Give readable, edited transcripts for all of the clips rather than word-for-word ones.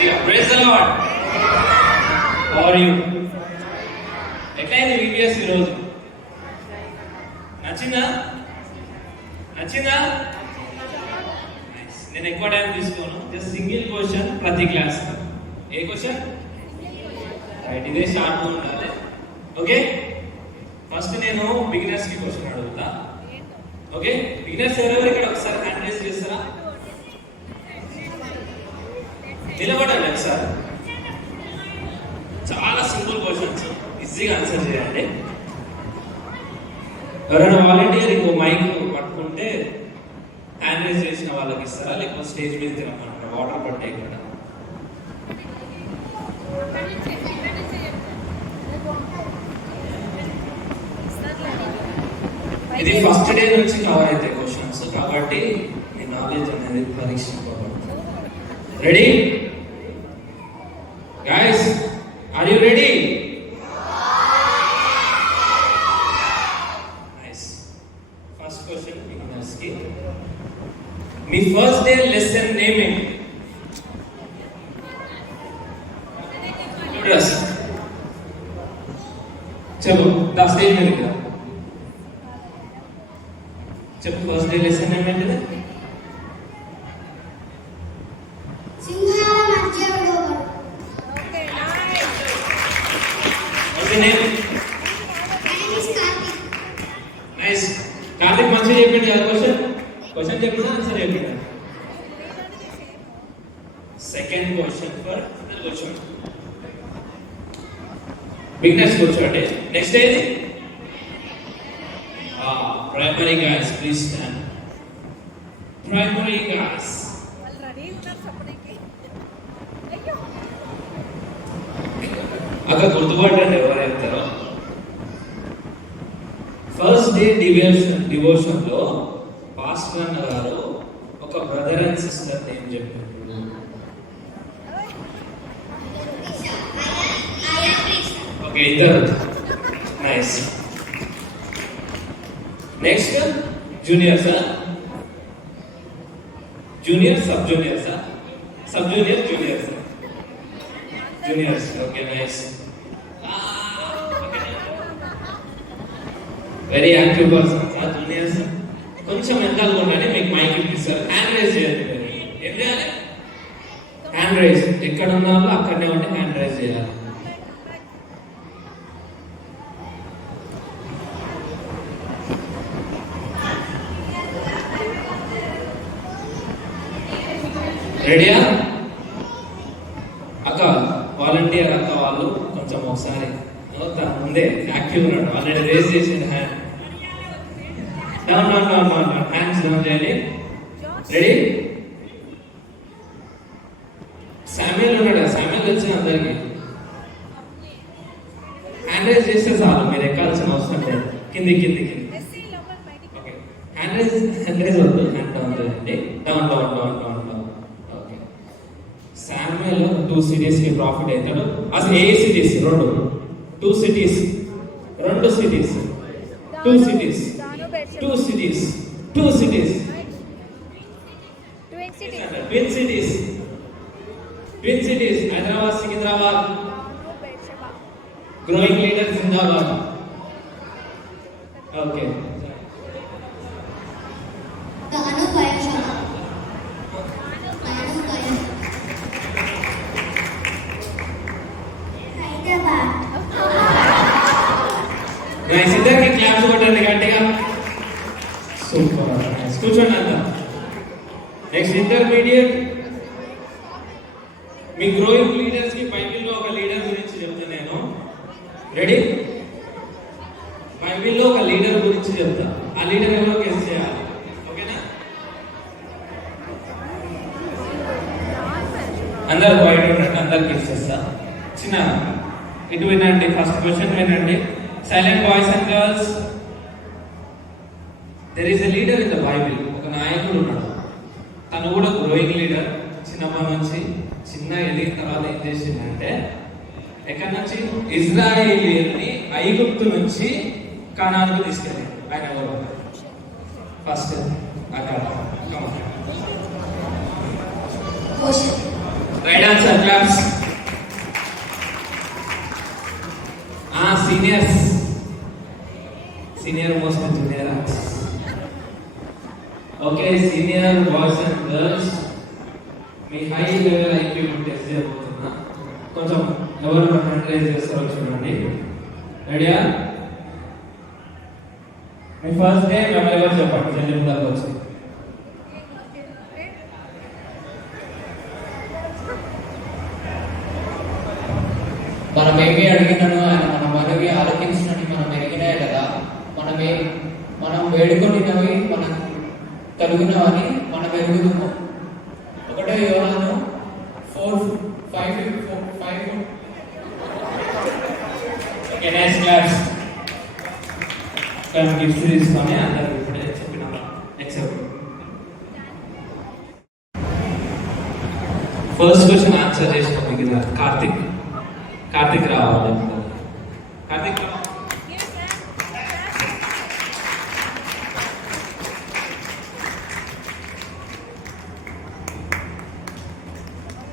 Praise the Lord. How are you? ఎట్లయింది VBS ఈరోజు? నచ్చిందా? నేను ఎక్కువ టైం తీసుకోను, జస్ట్ సింగిల్ క్వశ్చన్ ప్రతి క్లాస్. ఏ క్వశ్చన్? రైట్, ఇదే షార్ట్ ఉండాలి. ఓకే, ఫస్ట్ నేను బిగినర్స్ కి క్వశ్చన్ అడుగుతా. ఓకే, బిగినర్స్ ఎవరెవరు ఇక్కడ ఒకసారి హ్యాండ్ రేస్ చేస్తారా? నిలబడండి ఒకసారి. చాలా సింపుల్ క్వశ్చన్స్, ఈజీగా ఆన్సర్ చేయండి. ఎవరైనా వాలంటీర్ ఇంకో మైక్ పట్టుకుంటే హ్యాండ్ రేస్ చేసిన వాళ్ళకి ఇస్తారా, లేకపోతే స్టేజ్ మీద తినమంటారా? వాటర్ పట్టే ఇక్కడ ఇది ఫస్ట్ డే నుంచి కవర్ అయితే క్వశ్చన్స్ కాబట్టి మీ నాలెడ్జ్ అనేది పరీక్షించబడుతుంది. Ready guys? Are you ready? Nice. First question beginners కి. మీ ఫస్ట్ డే లెసన్ నేమ్ ఏంటి? చలో దా స్టేజ్ మీద కదా చెప్పు. ఫస్ట్ డే లెసన్ నేమ్ ఏంటిది? నైస్. కార్తిక్ మంచిగా చెప్పిండు కదా క్వశ్చన్ చెప్పిండు, ఆన్సర్ చెప్పిండు. సెకండ్ క్వశ్చన్ ఫర్ కూర్చోండి, బిగినర్స్ కూర్చోండి. నెక్స్ట్ ఏది? Primary guys please stand. Primary guys అక్కడ గుర్తుపట్టండి ఎవరు చెప్తారో. ఫస్ట్ డే డివోషన్ లో పాస్టర్ అన్న గారు ఒక బ్రదర్ అండ్ సిస్టర్ నేమ్ చెప్పారు. ఓకే, ఇద్దరు. నైస్. నెక్స్ట్ జూనియర్సా? జూనియర్, సబ్ జూనియర్సా? సబ్ జూనియర్, జూనియర్సా? Juniors. Okay, nice. Very active persons juniors. కొంచెం వెనకాల ఉండండి, మీకు మైక్ ఇప్పిస్తారు. హ్యాండ్ రైజ్ చేయాలి. ఏం చేయాలి? Hand raise. ఎక్కడ ఉన్న వాళ్ళు అక్కడనే ఉండి హ్యాండ్ రైజ్ చేయాలి. రెడీయా? అక్క వాలంటీర్ అక్క వాళ్ళు కొంచెం ఒకసారి ముందే యాక్టివ్ ఉన్నాడు, ఆల్రెడీ రేస్ చేసింది హ్యాండ్. హ్యాండ్స్ డౌన్ చేయండి. రెడీ? శామ్యుల్ ఉన్నాడు, శామ్యుల్ వచ్చిన అందరికి హ్యాండ్ రైజ్ చేస్తే చాలు, మీరు ఎక్కాల్సిన అవసరం లేదు. కింది ఓకే, హ్యాండ్ రైజ్ వద్దు, హ్యాండ్ డౌన్ చేయండి. డౌన్. ఓకే, శామ్యుల్ 2 cities కి ప్రాఫిట్ అవుతాడు. అసలు ఏ cities? 2 cities. Twin cities. Hyderabad, Secunderabad. Growing leaders Zindabad. Okay. Nice. ఇద్దరికి క్లాప్స్ కొట్టండి గట్టిగా. సూపర్. కూర్చోండి అంతా. Next intermediate. మీ గ్రోయింగ్ లీడర్స్ కి బైబిల్లో ఒక లీడర్ గురించి చెప్తా నేను. రెడీ? బైబిల్లో ఒక లీడర్ గురించి చెప్తా. ఆ లీడర్ ఎవరో గెస్ చేయాలి. ఓకేనా? అందరు బయట ఉండండి, అందరు గెస్ చేస్తా. చిన్న ఇటు వినండి, ఫస్ట్ క్వశ్చన్ వినండి. Silent boys and girls. There is a leader in the Bible. ఒక నాయకుడు ఉన్నాడు, తను కూడా గ్రోయింగ్ లీడర్. చిన్నప్పటి నుంచి చిన్న ఎదిగిన తర్వాత ఏం చేసిందంటే, ఎక్కడి నుంచి? ఇజ్రాయేలీయుల్ని ఐగుప్తు నుంచి కనానుకు తీసుకెళ్ళాడు. ఆయన ఎవరు? ఫస్ట్ అక్కడ right answer claps. Seniors, senior most junior. Okay, senior boys and girls, మీ హై లెవెల్ ఐక్యూ టెస్ట్ చేయబోతున్నా. కొంచెం ఎవరు హ్యాండ్ రైజ్ చేస్తారో చూడండి. రెడీయా? మీ ఫస్ట్ డే ఎవరు చెప్పండి చెల్లెందరికి వచ్చి. మనం ఏమి అడిగినాను ఆయన మన మనవి ఆలోచించినవి మనం ఎరిగినాయి కదా. మనం వేడుకొనినవి మనం కలిగినవని మనం ఎరుగుదాము. 1 యోహాను 4:5. Okay, nice class. కానీ గిఫ్ట్స్ తీసుకొని అందరూ ఇప్పుడే చెప్పిన ఎక్సెప్ట్ ఫస్ట్ క్వశ్చన్ ఆన్సర్ చేసిన మిగిలిన కార్తిక్ రావాలి. Karthik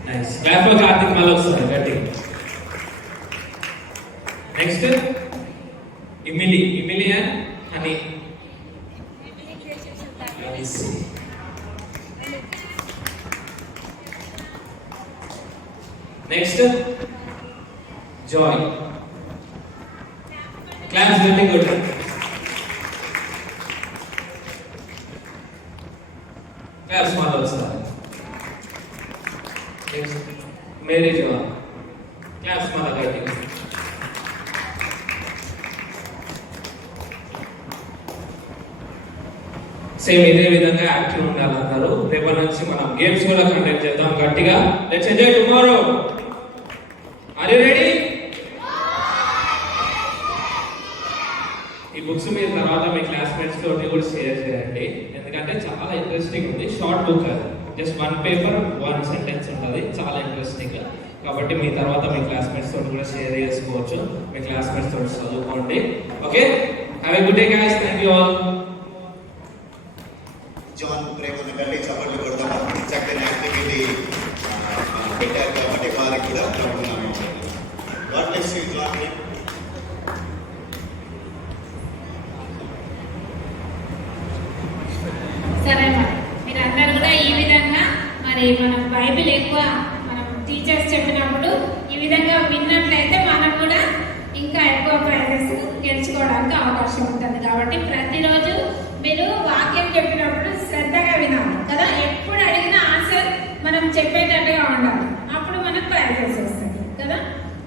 nice clap. కార్తిక్ మళ్ళీ వస్తుంది గట్టిగా. Next Emily and Honey. Next Joy. Class very good. Class మాలో వస్తారు. నెక్స్ట్ మేరీ జవాన్. క్లాస్ మాలో గట్టిగా. సేమ్ ఇదే విధంగా యాక్టివ్ ఉండాలి అందరూ. రేపటి నుంచి మనం గేమ్స్ కూడా కండక్ట్ చేద్దాం గట్టిగా. Let's enjoy tomorrow. Are you ready? ఈ బుక్స్ మీరు తర్వాత మీ క్లాస్మేట్స్ తోటి కూడా షేర్ చేయండి, ఎందుకంటే చాలా ఇంట్రెస్టింగ్ ఉంది. Short book, just 1 paper 1 sentence ఉంటుంది, చాలా ఇంట్రెస్టింగ్. కాబట్టి మీ తర్వాత మీ క్లాస్మేట్స్ తోటి కూడా షేర్ చేసుకోవచ్చు. మీ క్లాస్మేట్స్ తోటి చదువుకోండి. Okay, have a good day guys. Thank you all. జాన్ ప్రేమను గట్టి చప్పట్లు కొడదాం. చక్కని యాక్టివిటీ పెట్టారు కాబట్టి వారికి కూడా గాడ్ బ్లెస్ యు జాన్. సరే, మీరు అందరూ కూడా ఈ విధంగా మరి మనం బైబిల్ ఎక్కువ మనం టీచర్స్ చెప్పినప్పుడు ఈ విధంగా విన్నట్లయితే మనం కూడా ఇంకా ఎక్కువ ప్రైజెస్ గెలుచుకోవడానికి అవకాశం ఉంటుంది. కాబట్టి ప్రతిరోజు మీరు వాక్యం చెప్పినప్పుడు శ్రద్ధగా వినాలి కదా. ఎప్పుడు అడిగిన ఆన్సర్ మనం చెప్పేటట్టుగా ఉండాలి, అప్పుడు మనకు ప్రైజెస్ వస్తుంది కదా.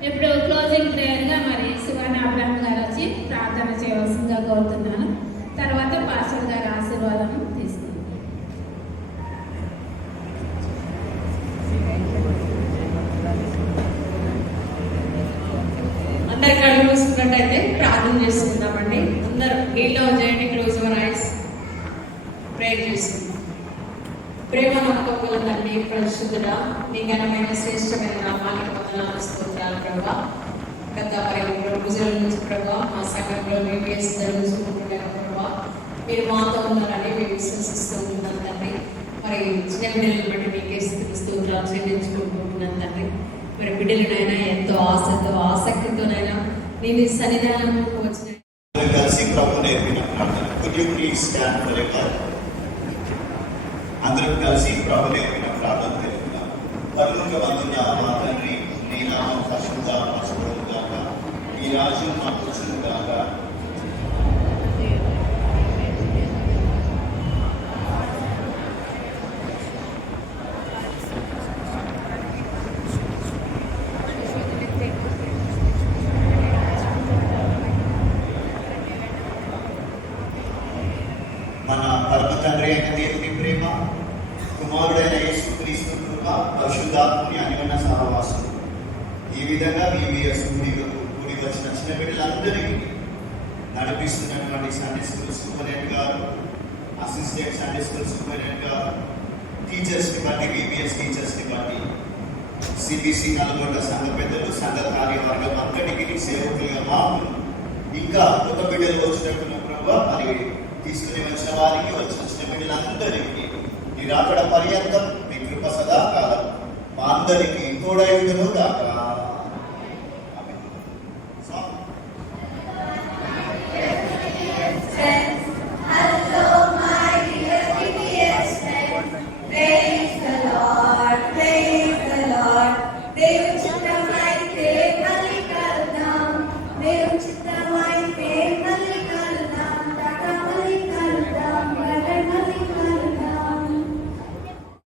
ఇప్పుడు క్లోజింగ్ ప్రేయర్గా మరి సువర్ణ అబ్రహం గారు వచ్చి ప్రార్థన చేయవలసిందిగా కోరుతున్నాను. తర్వాత పాస్టర్ గారి ఆశీర్వాదం తీసుకుంటాం. అందరు కళ్ళు మూసుకున్నట్టయితే ప్రార్థన చేసుకుందామండి. అందరూ నీళ్ళు చేయండి. Close your eyes. ప్రేయర్ చేసుకుందాం. ప్రేమ నమ్మకం గల తండ్రి, పరిశుద్ధుడా, నీ ఘనమైన శ్రేష్టమైన నామానికి వందనాలు, స్తోత్రాలు ప్రభా. గత మరి రోజుల నుంచి ప్రభా మా సంఘంలో మేము జరుగుతుంటున్నాం ప్రభా. మీరు మాతో ఉన్నారని మేము విశ్వసిస్తూ ఉన్నాం తండ్రి. మరి చిన్న బిడ్డలను బట్టి మీకే స్తోత్రాలు చెల్లించుకుంటున్నాం తండ్రి. మరి బిడ్డలనైనా ఎంతో ఆశతో ఆసక్తితోనైనా నేను సన్నిధానంలోకి వచ్చిన కలిసి ప్రభు నేర్పిన ప్రార్థన. Could you please stand for a while? అందరూ కలిసి ప్రభు నేర్పిన ప్రార్థన తెలుపుతాం. పరలోకమందున్న మా తండ్రి, నీ నామం పరిశుద్ధపరచబడును గాక. నీ రాజ్యం మాకు వచ్చును గాక. మన పరమ తండ్రి అయిన దేవుని ప్రేమ, కుమారుడైన యేసుక్రీస్తు కృప, పరిశుద్ధాత్మని అన్యోన్య సహవాసం ఈ విధంగా VBS కూడి వచ్చిన చిన్న బిడ్డలందరికీ నడిపిస్తున్నటువంటి సండే స్కూల్ సూపరింటెండెంట్ గారు, అసిస్టెంట్ సండే స్కూల్ సూపరింటెండెంట్ గారు, టీచర్స్ని బట్టి, VBS టీచర్స్ని బట్టి, CBC నల్గొండ సంఘ పెద్దలు, సంఘ కార్యవర్గం అంతటికి సేవకులుగా మాకు ఇంకా కొత్త బిడ్డలు వచ్చినట్టున్న ప్రభావ మరి తీసుకుని వచ్చిన వారికి, వచ్చిన చిన్న బిడ్డలందరికీ నీ రాకడ పర్యంతం మీ కృప సదాకాలం మా అందరికీ తోడైండును గాక.